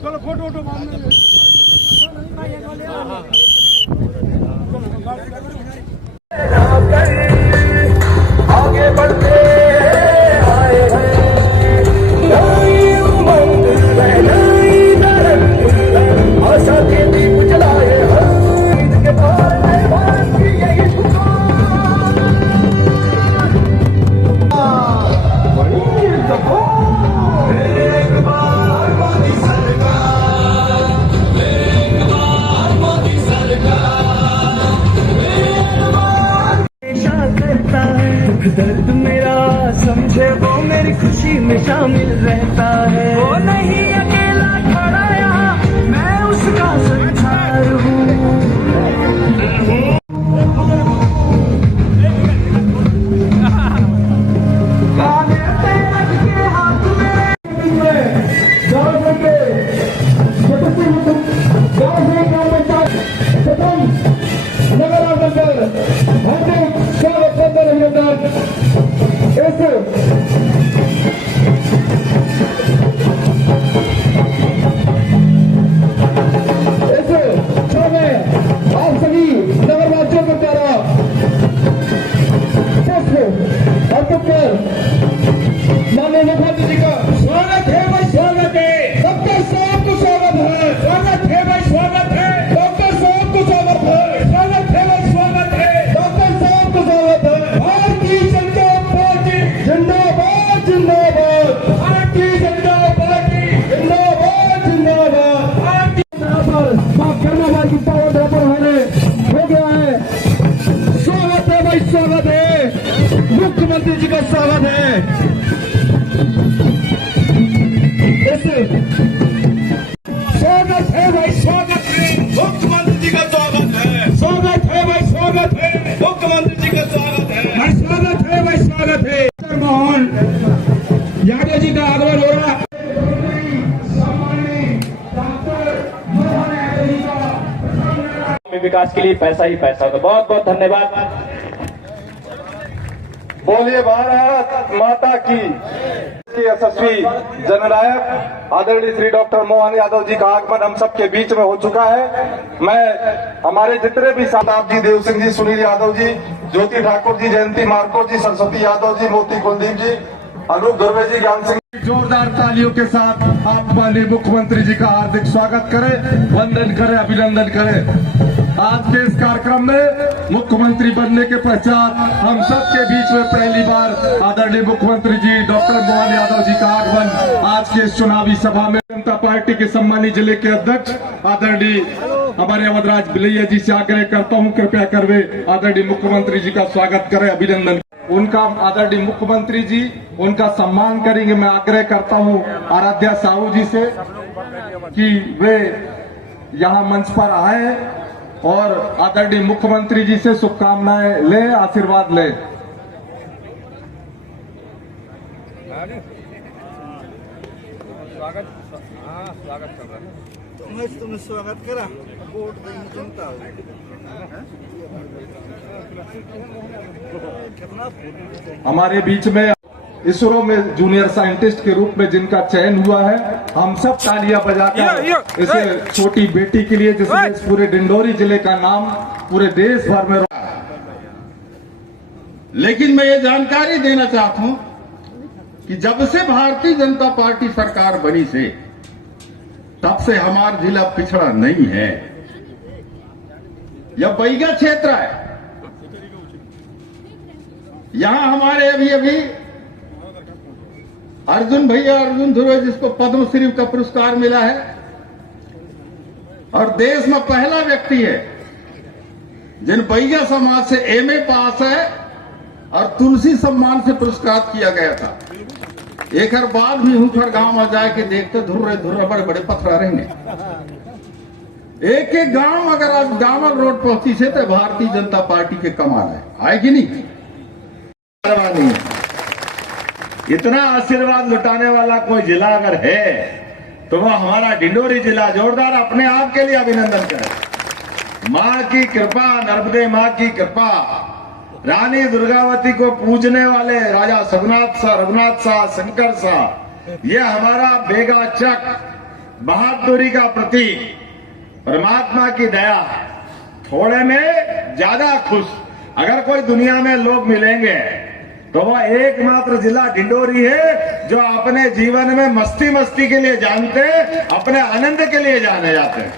चलो फोटो वोटो आगे बढ़ते आए हैं, नई उमंग है, नई तरंग, आशा के दीप जलाए हैं, के पार रहमान की यही पुकार, बड़ी दफा एक बार मोदी सरकार, एक बार मोदी सरकार, एक बार करता है, दुख दर्द मेरा समझे वो मेरी खुशी में शामिल रहता है, वो नहीं अकेला खड़ा यहाँ, मैं उसका संसार हूँ। माननीय मुख्यमंत्री जी का स्वागत है भाई, स्वागत है। डॉक्टर साहब को स्वागत है, स्वागत है भाई, स्वागत है। डॉक्टर साहब को स्वागत है, स्वागत है भाई, स्वागत है। डॉक्टर साहब को स्वागत है। भारतीय जनता पार्टी जिंदाबाद, जिंदाबाद। भारतीय जनता पार्टी जिंदाबाद, जिंदाबाद। माफ करना भाई की पावर ड्रॉपर होने हो गया है। स्वागत है भाई, स्वागत है। मुख्यमंत्री जी का स्वागत है। स्वागत है भाई, स्वागत है। मुख्यमंत्री जी का स्वागत है, स्वागत है भाई, स्वागत है। मुख्यमंत्री जी का स्वागत है, स्वागत है भाई, स्वागत है। मोहन यादव जी का आगमन हो रहा है। विकास के लिए पैसा ही पैसा होगा। बहुत बहुत धन्यवाद। बोलिए भारत माता की। यशस्वी जननायक आदरणीय श्री डॉक्टर मोहन यादव जी का आगमन हम सबके बीच में हो चुका है। मैं हमारे जितने भी साहब जी, देव सिंह जी, सुनील यादव जी, ज्योति ठाकुर जी, जयंती मार्को जी, सरस्वती यादव जी, मोती कुलदीप जी, अनूप दुर्वे जी, ज्ञान सिंह, जोरदार तालियों के साथ आप माननीय मुख्यमंत्री जी का हार्दिक स्वागत करें, वंदन करें, अभिनंदन करें। आज के इस कार्यक्रम में मुख्यमंत्री बनने के पश्चात हम सबके बीच में पहली बार आदरणीय मुख्यमंत्री जी डॉक्टर मोहन यादव जी का आगमन आज के इस चुनावी सभा में। जनता पार्टी के सम्मानित जिले के अध्यक्ष आदरणीय हमारे अवधराज बिलैया जी से आग्रह करता हूं, कृपया करवे आदरणीय मुख्यमंत्री जी का स्वागत करें, अभिनंदन। उनका आदरणीय मुख्यमंत्री जी उनका सम्मान करेंगे। मैं आग्रह करता हूं आराध्या साहू जी से कि वे यहां मंच पर आए और आदरणीय मुख्यमंत्री जी से शुभकामनाएं ले, आशीर्वाद ले। स्वागत कर रहा है। तुम्हें स्वागत करा, वोट जनता हमारे बीच में इसरो में जूनियर साइंटिस्ट के रूप में जिनका चयन हुआ है, हम सब तालियां बजाकर इसे छोटी बेटी के लिए, जिसने इस पूरे डिंडोरी जिले का नाम पूरे देश भर में। लेकिन मैं ये जानकारी देना चाहता हूं कि जब से भारतीय जनता पार्टी सरकार बनी से तब से हमारा जिला पिछड़ा नहीं है। यह बैगा क्षेत्र है। यहां हमारे अभी अर्जुन ध्रुवे जिसको पद्मश्री का पुरस्कार मिला है और देश में पहला व्यक्ति है जिन बैगा समाज से एमए पास है और तुलसी सम्मान से पुरस्कार किया गया था। एक हर बाद भी हुखर गांव में जाए के देखते धुर्रे बड़े बड़े पत्थर रहेंगे। एक एक गांव अगर आज डामर रोड पहुंची से तो भारतीय जनता पार्टी के कमाल है कि नहीं? नहीं है। इतना आशीर्वाद लुटाने वाला कोई जिला अगर है तो वो हमारा डिंडोरी जिला। जोरदार अपने आप के लिए अभिनंदन करें। मां की कृपा, नर्मदे मां की कृपा, रानी दुर्गावती को पूजने वाले राजा रघुनाथ शाह, शंकर शाह, ये हमारा बेगा चक बहादुरी का प्रतीक, परमात्मा की दया। थोड़े में ज्यादा खुश अगर कोई दुनिया में लोग मिलेंगे तो वह एकमात्र जिला डिंडोरी है जो अपने जीवन में मस्ती मस्ती के लिए जानते, अपने आनंद के लिए जाने जाते हैं।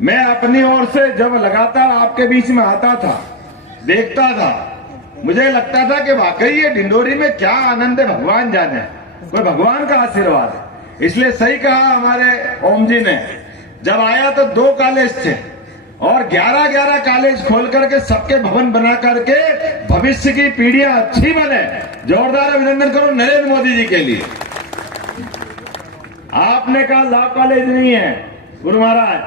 मैं अपनी ओर से जब लगातार आपके बीच में आता था, देखता था, मुझे लगता था कि वाकई ये डिंडोरी में क्या आनंद है, भगवान जाने, कोई भगवान का आशीर्वाद है। इसलिए सही कहा हमारे ओम जी ने, जब आया तो 2 कॉलेज थे और 11 कॉलेज खोल करके सबके भवन बना करके भविष्य की पीढ़ियां अच्छी बने। जोरदार अभिनंदन करो नरेंद्र मोदी जी के लिए। आपने कहा लॉ कॉलेज नहीं है गुरु महाराज,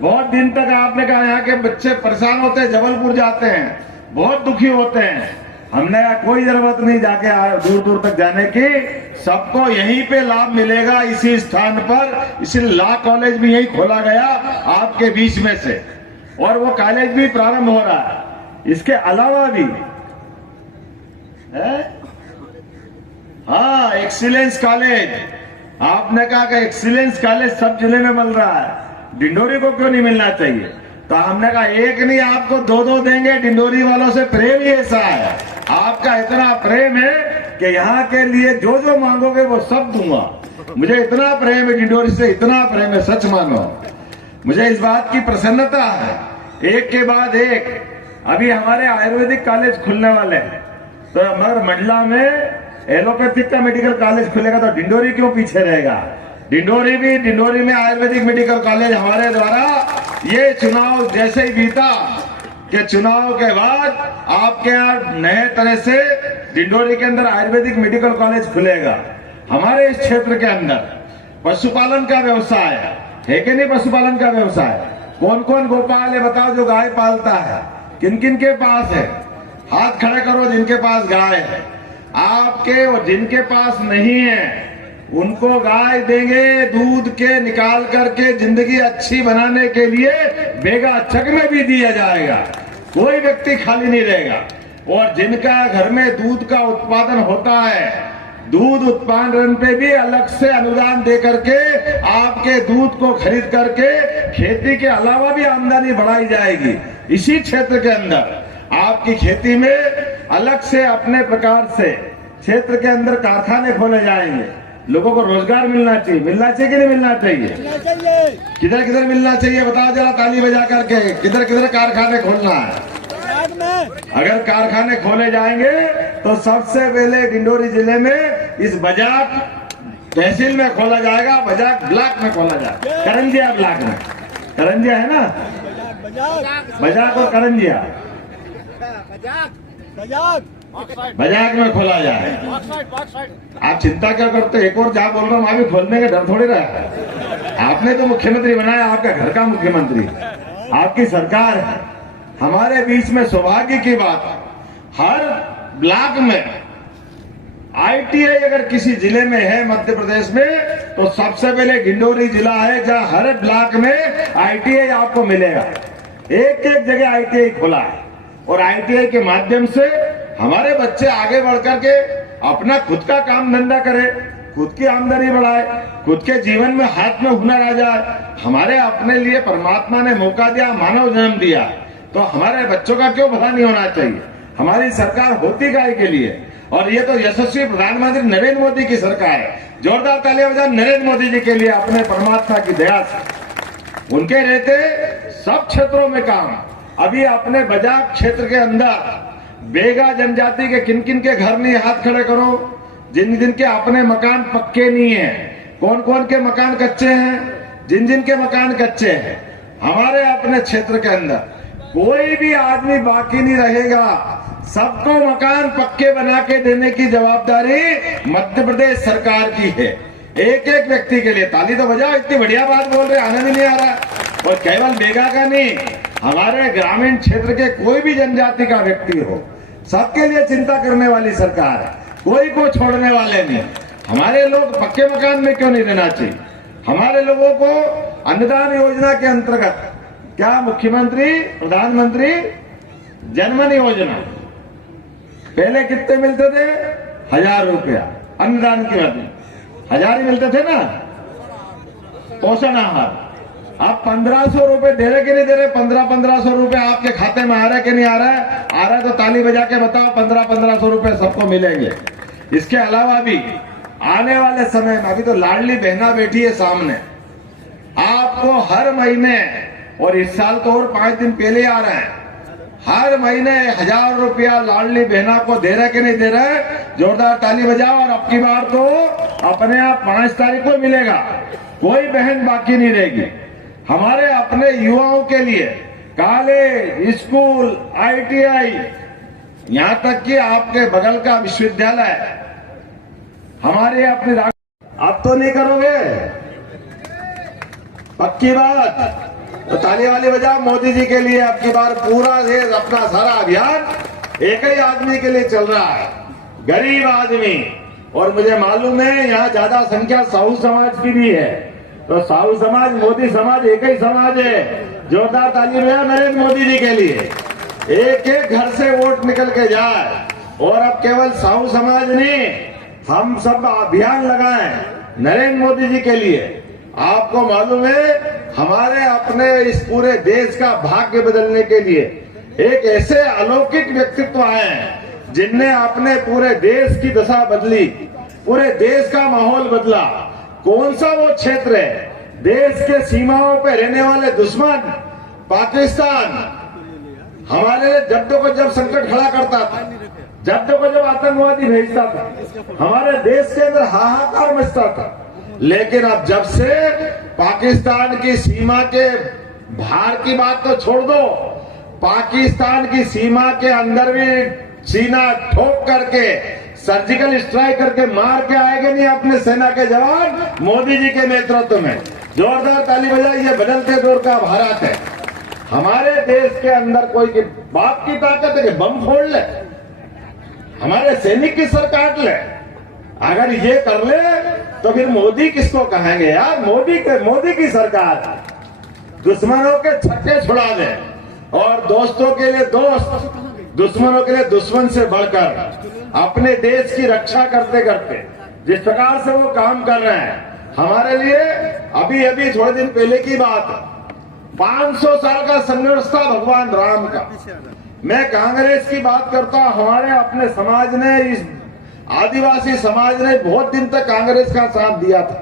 बहुत दिन तक आपने कहा यहाँ के बच्चे परेशान होते हैं, जबलपुर जाते हैं, बहुत दुखी होते हैं। हमने कहा कोई जरूरत नहीं जाके दूर दूर तक जाने की, सबको यहीं पे लाभ मिलेगा इसी स्थान पर। इसलिए लॉ कॉलेज भी यहीं खोला गया आपके बीच में से, और वो कॉलेज भी प्रारंभ हो रहा है। इसके अलावा भी है हाँ एक्सीलेंस कॉलेज। आपने कहा कि एक्सीलेंस कॉलेज सब जिले में मिल रहा है, डिंडोरी को क्यों नहीं मिलना चाहिए? तो हमने कहा एक नहीं आपको 2 देंगे। डिंडोरी वालों से प्रेम ही ऐसा है, आपका इतना प्रेम है कि यहाँ के लिए जो जो मांगोगे वो सब दूंगा। मुझे इतना प्रेम है डिंडोरी से, इतना प्रेम है, सच मानो। मुझे इस बात की प्रसन्नता है, एक के बाद एक। अभी हमारे आयुर्वेदिक कॉलेज खुलने वाले हैं, तो मगर मंडला में एलोपैथिक का मेडिकल कॉलेज खुलेगा तो डिंडोरी क्यों पीछे रहेगा? डिंडोरी में आयुर्वेदिक मेडिकल कॉलेज हमारे द्वारा, ये चुनाव जैसे ही बीता कि चुनाव के बाद आपके यहाँ नए तरह से डिंडोरी के अंदर आयुर्वेदिक मेडिकल कॉलेज खुलेगा। हमारे इस क्षेत्र के अंदर पशुपालन का व्यवसाय है कि नहीं? पशुपालन का व्यवसाय कौन कौन गोपाल है बताओ, जो गाय पालता है? किन किन के पास है? हाथ खड़े करो जिनके पास गाय है। आपके और जिनके पास नहीं है उनको गाय देंगे, दूध के निकाल करके जिंदगी अच्छी बनाने के लिए बेगा चक में भी दिया जाएगा। कोई व्यक्ति खाली नहीं रहेगा। और जिनका घर में दूध का उत्पादन होता है, दूध उत्पादन पे भी अलग से अनुदान दे करके आपके दूध को खरीद करके खेती के अलावा भी आमदनी बढ़ाई जाएगी। इसी क्षेत्र के अंदर आपकी खेती में अलग से अपने प्रकार से क्षेत्र के अंदर कारखाने खोले जाएंगे। लोगों को रोजगार मिलना चाहिए कि नहीं मिलना चाहिए? किधर किधर मिलना चाहिए बताओ जरा, ताली बजा करके। किधर किधर कारखाने खोलना है? अगर कारखाने खोले जाएंगे तो सबसे पहले डिंडोरी जिले में इस बजाक तहसील में खोला जाएगा, बजाक ब्लॉक में खोला जाएगा, करंजिया ब्लॉक में। करंजिया है ना, बजाक और करंजिया, बजाक में खोला जाए। आप चिंता क्या करते? एक और जहाँ बोल रहा हूँ अभी खोलने का डर थोड़ी रहा। आपने तो मुख्यमंत्री बनाया, आपका घर का मुख्यमंत्री, आपकी सरकार है। हमारे बीच में सौभाग्य की बात, हर ब्लॉक में आईटीआई अगर किसी जिले में है मध्य प्रदेश में तो सबसे पहले डिंडोरी जिला है, जहां हर ब्लॉक में आईटीआई आपको मिलेगा। एक एक जगह आईटीआई खुला है और आईटीआई के माध्यम से हमारे बच्चे आगे बढ़कर के अपना खुद का काम धंधा करे, खुद की आमदनी बढ़ाए, खुद के जीवन में हाथ में हुनर आ जाए। हमारे अपने लिए परमात्मा ने मौका दिया, मानव जन्म दिया, तो हमारे बच्चों का क्यों भला नहीं होना चाहिए? हमारी सरकार होती गाय के लिए, और ये तो यशस्वी प्रधानमंत्री नरेंद्र मोदी की सरकार है। जोरदार तालियां बजाओ नरेंद्र मोदी जी के लिए, अपने परमात्मा की दया से। उनके रहते सब क्षेत्रों में काम। अभी अपने बजाक क्षेत्र के अंदर बेगा जनजाति के किन किन के घर नहीं, हाथ खड़े करो जिन जिन के अपने मकान पक्के नहीं है। कौन कौन के मकान कच्चे हैं? जिन जिन के मकान कच्चे हैं हमारे अपने क्षेत्र के अंदर कोई भी आदमी बाकी नहीं रहेगा। सबको मकान पक्के बना के देने की जवाबदारी मध्य प्रदेश सरकार की है, एक एक व्यक्ति के लिए। ताली तो बजाओ, इतनी बढ़िया बात बोल रहे, आनंद नहीं आ रहा। और केवल मेगा का नहीं, हमारे ग्रामीण क्षेत्र के कोई भी जनजाति का व्यक्ति हो, सबके लिए चिंता करने वाली सरकार है, कोई को छोड़ने वाले नहीं। हमारे लोग पक्के मकान में क्यों नहीं रहना चाहिए? हमारे लोगों को अन्नदान योजना के अंतर्गत क्या मुख्यमंत्री प्रधानमंत्री जनधन योजना पहले कितने मिलते थे? 1000 रुपया अन्नदान की वजह, 1000 ही मिलते थे ना। पोषण आहार आप 1500 रुपए दे रहे कि नहीं दे रहे? 1500 रुपए आपके खाते में आ रहा है कि नहीं आ रहा है? आ रहा है तो ताली बजा के बताओ। 1500 रुपए सबको मिलेंगे। इसके अलावा भी आने वाले समय में, अभी तो लाडली बहना बैठी है सामने, आपको हर महीने, और इस साल तो और 5 दिन पहले आ रहा है, हर महीने 1000 रुपया लाडली बहना को दे रहे कि नहीं दे रहे? जोरदार ताली बजाओ। और अब की बार तो अपने आप 5 तारीख को मिलेगा, कोई बहन बाकी नहीं रहेगी। हमारे अपने युवाओं के लिए कॉलेज, स्कूल, ITI, यहां तक कि आपके बगल का विश्वविद्यालय, हमारे अपने आप तो नहीं करोगे? पक्की बात तो ताली वाली बजाओ मोदी जी के लिए। अब की बार पूरा देश अपना सारा अभियान एक ही आदमी के लिए चल रहा है, गरीब आदमी। और मुझे मालूम है यहाँ ज्यादा संख्या साहू समाज की भी है, तो साहू समाज मोदी समाज एक ही समाज है। जोरदार ताली बजाओ नरेंद्र मोदी जी के लिए। एक एक घर से वोट निकल के जाए। और अब केवल साहू समाज नहीं, हम सब अभियान लगाएं नरेंद्र मोदी जी के लिए। आपको मालूम है हमारे अपने इस पूरे देश का भाग्य बदलने के लिए एक ऐसे अलौकिक व्यक्तित्व आए हैं जिनने अपने पूरे देश की दशा बदली, पूरे देश का माहौल बदला। कौन सा वो क्षेत्र है? देश के सीमाओं पे रहने वाले दुश्मन पाकिस्तान हमारे जब को जब संकट खड़ा करता था, जब को जब आतंकवादी भेजता था, हमारे देश के अंदर हाहाकार मचता था। लेकिन अब जब से पाकिस्तान की सीमा के बाहर की बात तो छोड़ दो, पाकिस्तान की सीमा के अंदर भी सीना ठोक करके सर्जिकल स्ट्राइक करके मार के आएंगे नहीं अपने सेना के जवान मोदी जी के नेतृत्व में। जोरदार ताली बजाइए। बदलते दौर का भारत है। हमारे देश के अंदर कोई की बाप की ताकत है कि बम फोड़ ले, हमारे सैनिक की सर काट ले। अगर ये कर ले तो फिर मोदी किसको कहेंगे यार? मोदी की सरकार दुश्मनों के छक्के छुड़ा दे और दोस्तों के लिए दोस्त, दुश्मनों के लिए दुश्मन से बढ़कर अपने देश की रक्षा करते करते जिस प्रकार से वो काम कर रहे हैं हमारे लिए। अभी अभी थोड़े दिन पहले की बात, 500 साल का संघर्ष था भगवान राम का। मैं कांग्रेस की बात करता हूं, हमारे अपने समाज ने, इस आदिवासी समाज ने बहुत दिन तक कांग्रेस का साथ दिया था,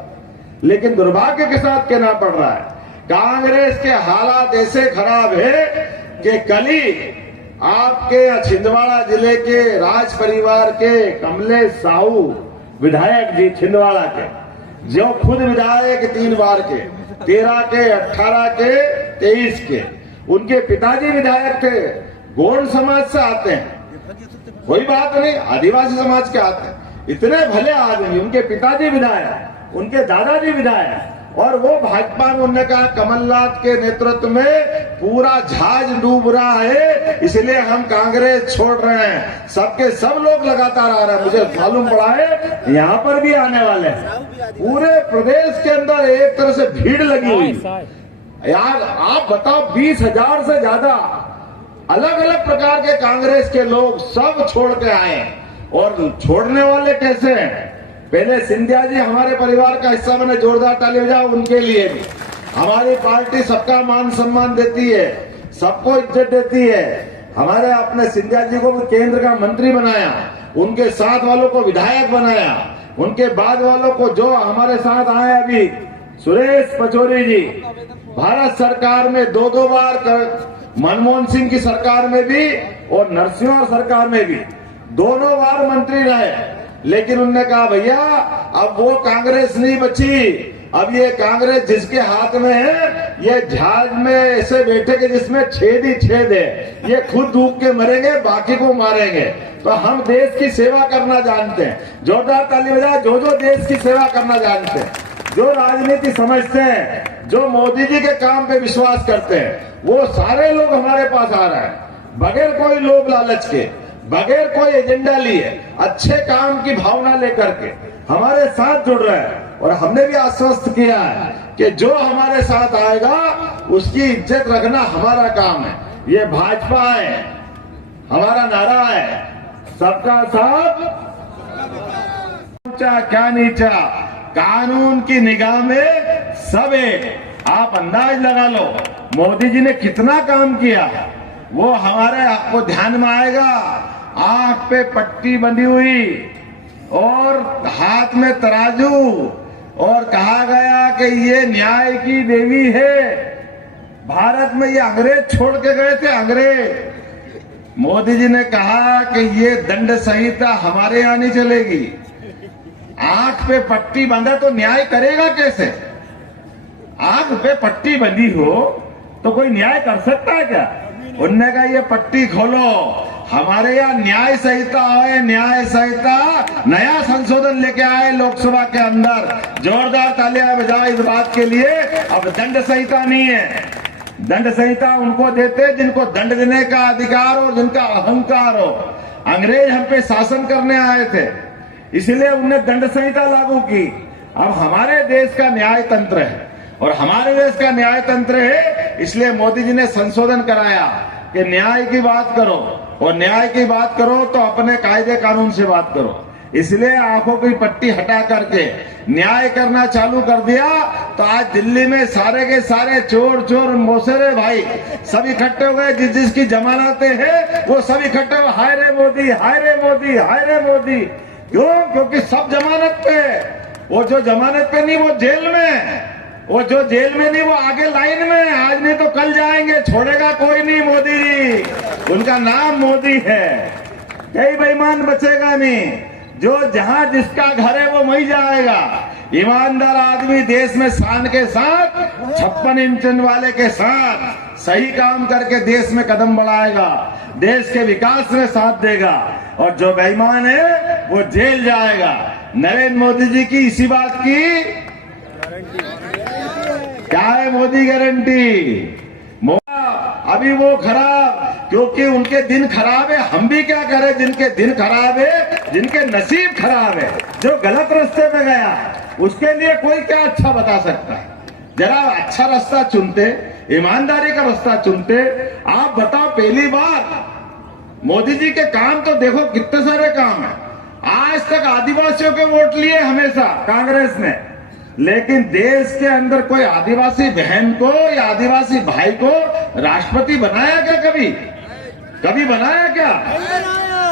लेकिन दुर्भाग्य के साथ कहना पड़ रहा है कांग्रेस के हालात ऐसे खराब है कि कल ही आपके छिंदवाड़ा जिले के राज परिवार के कमलेश साहू विधायक जी छिंदवाड़ा के, जो खुद विधायक 3 बार के, 13 के, 18 के, 23 के, उनके पिताजी विधायक थे, गौड़ समाज से आते हैं, कोई बात नहीं, आदिवासी समाज के आते हैं, इतने भले आदमी, उनके पिताजी विधायक, उनके दादाजी विधायक, और वो भाजपा में उन्होंने कहा कमलनाथ के नेतृत्व में पूरा जहाज डूब रहा है, इसलिए हम कांग्रेस छोड़ रहे हैं। सबके सब लोग लगातार आ रहे हैं, मुझे मालूम पड़ा है यहाँ पर भी आने वाले हैं। पूरे प्रदेश के अंदर एक तरह से भीड़ लगी हुई यार। आप बताओ 20,000 से ज्यादा अलग अलग प्रकार के कांग्रेस के लोग सब छोड़ के आए। और छोड़ने वाले कैसे हैं? पहले सिंधिया जी हमारे परिवार का हिस्सा बने, जोरदार ताली बजाओ उनके लिए भी। हमारी पार्टी सबका मान सम्मान देती है, सबको इज्जत देती है। हमारे अपने सिंधिया जी को भी केंद्र का मंत्री बनाया, उनके साथ वालों को विधायक बनाया, उनके बाद वालों को जो हमारे साथ आए अभी सुरेश पचौरी जी, भारत सरकार में 2 बार, मनमोहन सिंह की सरकार में भी और नरसिम्हा सरकार में भी दोनों बार मंत्री रहे। लेकिन उन्होंने कहा भैया अब वो कांग्रेस नहीं बची, अब ये कांग्रेस जिसके हाथ में है ये जहाज में ऐसे बैठे के जिसमें छेद ही छेद है, ये खुद डूब के मरेंगे बाकी को मारेंगे। तो हम देश की सेवा करना जानते हैं। जोरदार ताली बजाए जो देश की सेवा करना जानते हैं। जो राजनीति समझते हैं, जो मोदी जी के काम पे विश्वास करते हैं, वो सारे लोग हमारे पास आ रहे हैं बगैर कोई लोभ लालच के, बगैर कोई एजेंडा लिए, अच्छे काम की भावना लेकर के हमारे साथ जुड़ रहे हैं। और हमने भी आश्वस्त किया है कि जो हमारे साथ आएगा उसकी इज्जत रखना हमारा काम है। ये भाजपा है, हमारा नारा है सबका साथ ऊंचा क्या नीचा, कानून की निगाह में सब एक। आप अंदाज लगा लो मोदी जी ने कितना काम किया, वो हमारे आपको ध्यान में आएगा। आंख पे पट्टी बंधी हुई और हाथ में तराजू, और कहा गया कि ये न्याय की देवी है। भारत में ये अंग्रेज छोड़ के गए थे, अंग्रेज। मोदी जी ने कहा कि ये दंड संहिता हमारे यहां नहीं चलेगी। आंख पे पट्टी बंधा तो न्याय करेगा कैसे? आंख पे पट्टी बंधी हो तो कोई न्याय कर सकता है क्या? उनने कहा ये पट्टी खोलो, हमारे यहाँ न्याय संहिता है, न्याय संहिता नया संशोधन लेके आए लोकसभा के अंदर। जोरदार तालियां बजाओ इस बात के लिए। अब दंड संहिता नहीं है, दंड संहिता उनको देते जिनको दंड देने का अधिकार हो, जिनका अहंकार हो। अंग्रेज हम पे शासन करने आए थे, इसलिए उन्होंने दंड संहिता लागू की। अब हमारे देश का न्याय तंत्र है, और हमारे देश का न्याय तंत्र है, इसलिए मोदी जी ने संशोधन कराया कि न्याय की बात करो, और न्याय की बात करो तो अपने कायदे कानून से बात करो। इसलिए आंखों की पट्टी हटा करके न्याय करना चालू कर दिया। तो आज दिल्ली में सारे के सारे चोर चोर मोसेरे भाई सब इकट्ठे हो गए, जिसकी जमानतें हैं वो सब इकट्ठे हो, हाय रे मोदी, हाय रे मोदी, हाय रे मोदी। क्यों? क्योंकि सब जमानत पे, वो जो जमानत पे नहीं वो जेल में, वो जो जेल में नहीं वो आगे लाइन में। आज नहीं तो कल जाएंगे, छोड़ेगा कोई नहीं मोदी जी। उनका नाम मोदी है, कोई बेईमान बचेगा नहीं। जो जहां जिसका घर है वो वहीं जाएगा। ईमानदार आदमी देश में शान के साथ 56 इंच वाले के साथ सही काम करके देश में कदम बढ़ाएगा, देश के विकास में साथ देगा। और जो बेईमान है वो जेल जाएगा। नरेंद्र मोदी जी की इसी बात की क्या है मोदी गारंटी। अभी वो खराब, क्योंकि उनके दिन खराब है। हम भी क्या करें जिनके दिन खराब है, जिनके नसीब खराब है, जो गलत रास्ते में गया, उसके लिए कोई क्या अच्छा बता सकता है? जरा अच्छा रास्ता चुनते, ईमानदारी का रास्ता चुनते। आप बताओ, पहली बार मोदी जी के काम तो देखो कितने सारे काम है। आज तक आदिवासियों के वोट लिए हमेशा कांग्रेस ने, लेकिन देश के अंदर कोई आदिवासी बहन को या आदिवासी भाई को राष्ट्रपति बनाया क्या? कभी बनाया क्या?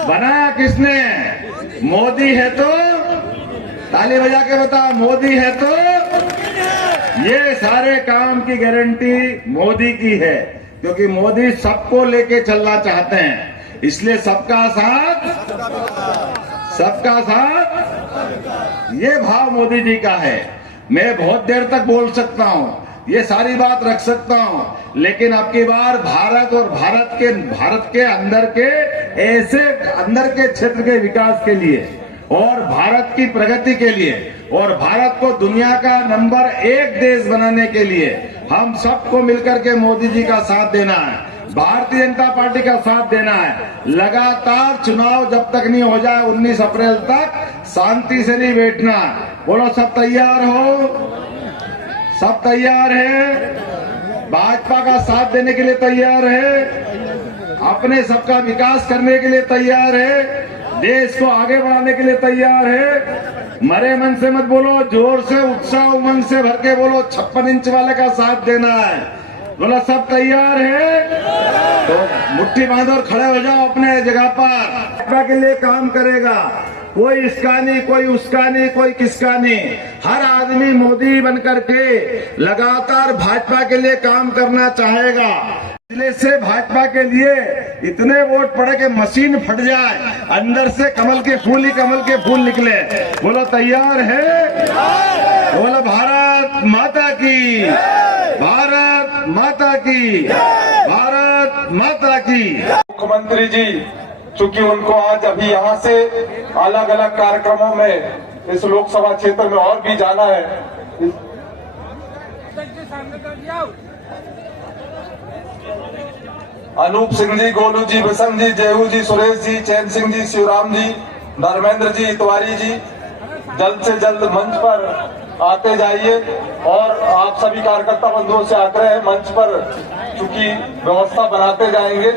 बनाया किसने? मोदी है तो ताली बजा के बता, मोदी है तो ये सारे काम की गारंटी मोदी की है। क्योंकि मोदी सबको लेके चलना चाहते हैं, इसलिए सबका साथ, सबका साथ, ये भाव मोदी जी का है। मैं बहुत देर तक बोल सकता हूं, ये सारी बात रख सकता हूं, लेकिन अब की बार भारत और भारत के अंदर के ऐसे अंदर के क्षेत्र के विकास के लिए और भारत की प्रगति के लिए और भारत को दुनिया का नंबर 1 देश बनाने के लिए हम सबको मिलकर के मोदी जी का साथ देना है, भारतीय जनता पार्टी का साथ देना है। लगातार चुनाव जब तक नहीं हो जाए 19 अप्रैल तक शांति से नहीं बैठना। बोलो सब तैयार हो? सब तैयार है? भाजपा का साथ देने के लिए तैयार है? अपने सबका विकास करने के लिए तैयार है? देश को आगे बढ़ाने के लिए तैयार है? मरे मन से मत बोलो, जोर से उत्साह उमंग से भर के बोलो, 56 इंच वाले का साथ देना है। बोला सब तैयार है? तो मुट्ठी बांधो और खड़े हो जाओ अपने जगह पर। भाजपा के लिए काम करेगा, कोई इसका नहीं, कोई उसका नहीं, कोई किसका नहीं। हर आदमी मोदी बनकर के लगातार भाजपा के लिए काम करना चाहेगा। इसलिए से भाजपा के लिए इतने वोट पड़े कि मशीन फट जाए, अंदर से कमल के फूल ही कमल के फूल निकले। बोलो तैयार है? बोलो भारत माता की, भारत माता की, भारत माता की। मुख्यमंत्री जी, चूंकि उनको आज अभी यहाँ से अलग अलग कार्यक्रमों में इस लोकसभा क्षेत्र में और भी जाना है, अनूप सिंह जी, गोलू जी, बिशन जी, जेहू जी, सुरेश जी, चैन सिंह जी, शिवराम जी, धर्मेंद्र जी, इतवारी जी, जल्द से जल्द मंच पर आते जाइए। और आप सभी कार्यकर्ता बंधुओं से आग्रह है, मंच पर चूंकि व्यवस्था बनाते जाएंगे